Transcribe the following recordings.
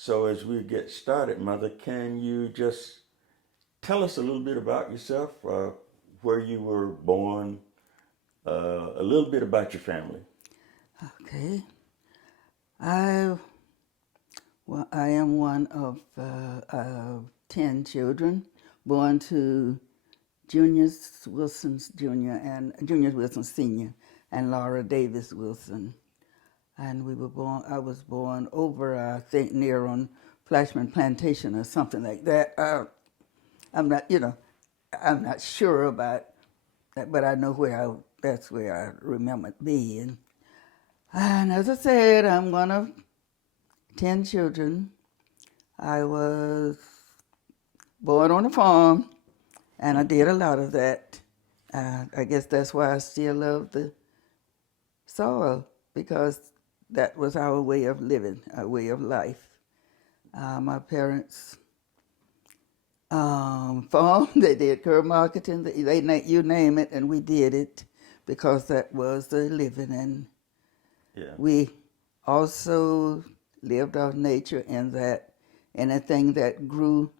So as we get started, Mother, can you just tell us a little bit about yourself, where you were born, a little bit about your family? Okay. I, I am one of 10 children born to Junior Wilson Jr. and Junior Wilson Sr. and Laura Davis Wilson. And I was born over, I think, near on Flashman Plantation or something like that. I'm not sure about that, but I know that's where I remember being. And as I said, I'm one of 10 children. I was born on a farm, and I did a lot of that. I guess that's why I still love the soil, because that was our way of living, our way of life. My parents farmed, they did curb marketing, you name it, and we did it because that was the living. And we also lived off nature in that anything that grew,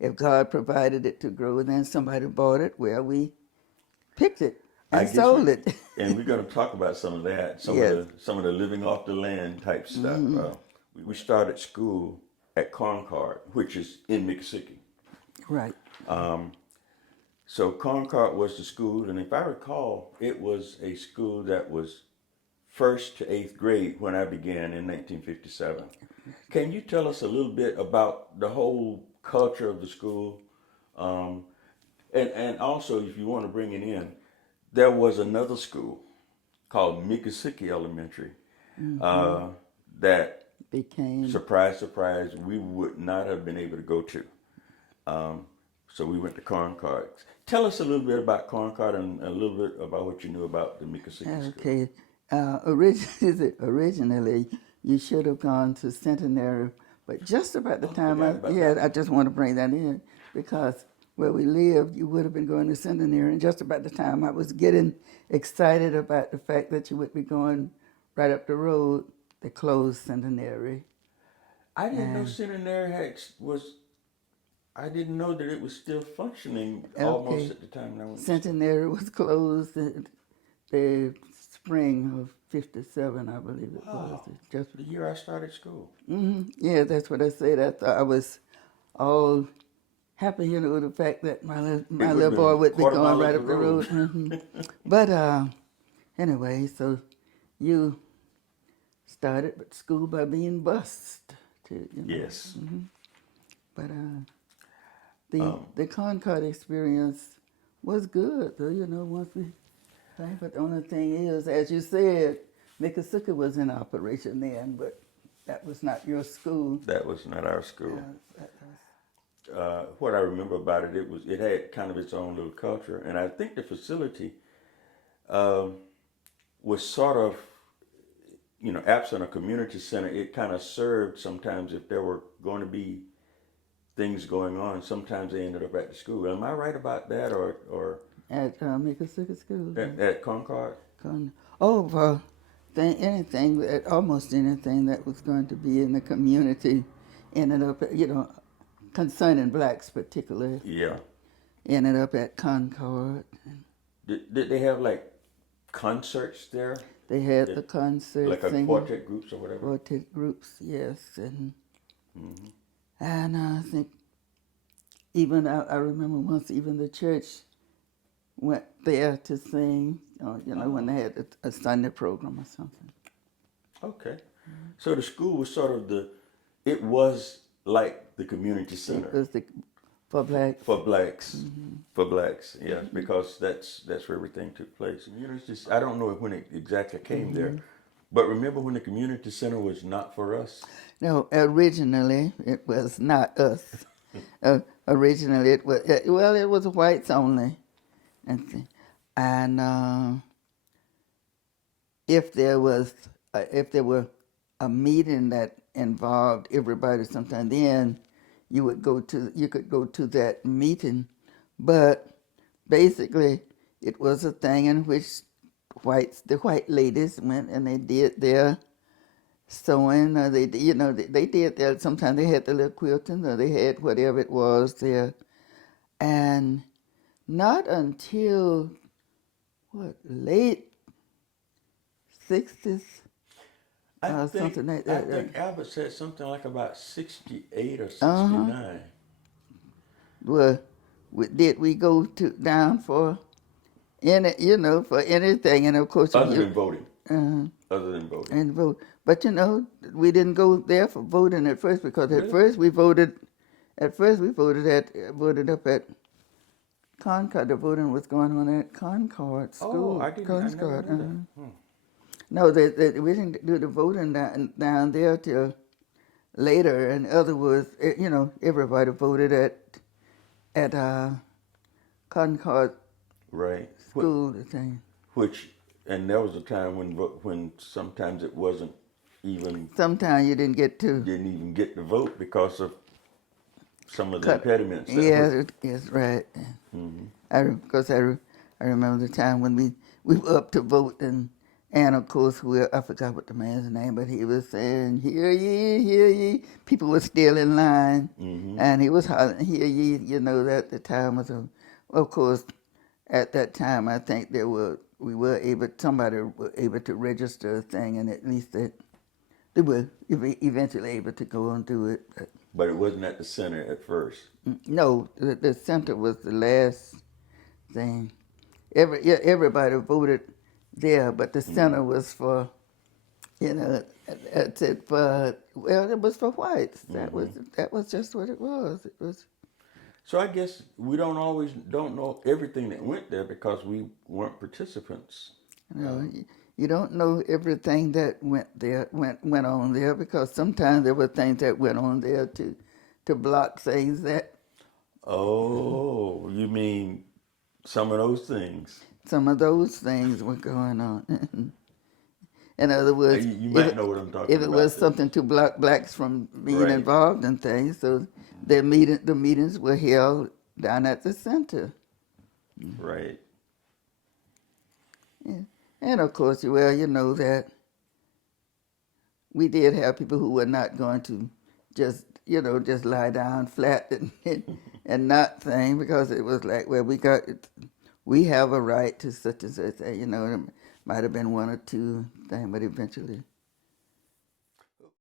if God provided it to grow, then somebody bought it, well, we picked it and sold it. And we're going to talk about some of that, some of the living off the land type stuff. We started school at Concord, which is in Miccosukee. Right. So Concord was the school, and if I recall, it was a school that was 1st to 8th grade when I began in 1957. Can you tell us a little bit about the whole culture of the school? And also, if you want to bring it in, there was another school called Miccosukee Elementary that became, surprise, surprise, we would not have been able to go to. So we went to Concord. Tell us a little bit about Concord and a little bit about what you knew about the Miccosukee School. Okay. Originally, you should have gone to Centenary, but just about the time I just want to bring that in, because where we lived, you would have been going to Centenary, and just about the time I was getting excited about the fact that you would be going right up the road, they closed Centenary. I didn't know Centenary I didn't know that it was still functioning almost at the time I went. Centenary was closed the spring of '57, I believe it was. Just the year I started school. Yeah, that's what I said. I thought I was all happy, with the fact that my little boy would be going right up the road. But anyway, so you started school by being bused, too. Yes. But the Concord experience was good, though, once we came. But the only thing is, as you said, Miccosukee was in operation then, but that was not your school. That was not our school. What I remember about it, it had kind of its own little culture, and I think the facility was sort of, absent a community center. It kind of served sometimes if there were going to be things going on. Sometimes they ended up at the school. Am I right about that, or at Miccosukee School? At Concord? Almost anything that was going to be in the community ended up, concerning blacks particularly. Yeah. Ended up at Concord. Did they have like concerts there? They had the concerts. Like a quartet groups or whatever? Quartet groups, yes. And I think even, I remember once even the church went there to sing, when they had a Sunday program or something. Okay. So the school was sort of it was like the community center. It was for blacks. For blacks. For blacks, yeah, because that's where everything took place. It's just, I don't know when it exactly came there, but remember when the community center was not for us? No, originally it was not us. Originally it was whites only. And if there were a meeting that involved everybody sometime, then you could go to that meeting. But basically it was a thing in which the white ladies went and they did their sewing, or they did that. Sometimes they had the little quilting, or they had whatever it was there. And not until, late 60s, something like I that. think Albert said something like about 68 or Uh-huh. 69. Well, did we go down for for anything? And of course, Other than voting. uh, Other than voting. and vote. But we didn't go there for voting at first, because at Really? first we voted. At first we voted up at Concord. The voting was going on at Concord School. I never Concord. knew that. No, we didn't do the voting down there till later. In other words, everybody voted at Concord Right. School. The thing. And there was a time when sometimes it wasn't even, Sometimes you didn't get to didn't even get to vote because of some of the cut. impediments. Yeah, yes, right. Because I remember the time when we were up to vote, and of course I forgot what the man's name, but he was saying, "Hear ye, hear ye." People were still in line, and he was hollering, "Hear ye." That the time was of course, at that time I think somebody were able to register a thing, and at least they were eventually able to go and do it. But it wasn't at the center at first. No, the center was the last thing. Everybody voted there, but the center was for, it was for whites. That was just what it was. It was. So I guess we don't know everything that went there because we weren't participants. You don't know everything that went on there, because sometimes there were things that went on there to block things that. Oh, you mean some of those things? Some of those things were going on. In other words, You might know what I'm talking about. if it was something to block blacks from being Right. involved in things, so the meetings were held down at the center. Right. Yeah. And of course, you know that we did have people who were not going to just lie down flat and not think, because it was like, well, we have a right to such and such. There might have been one or two things, but eventually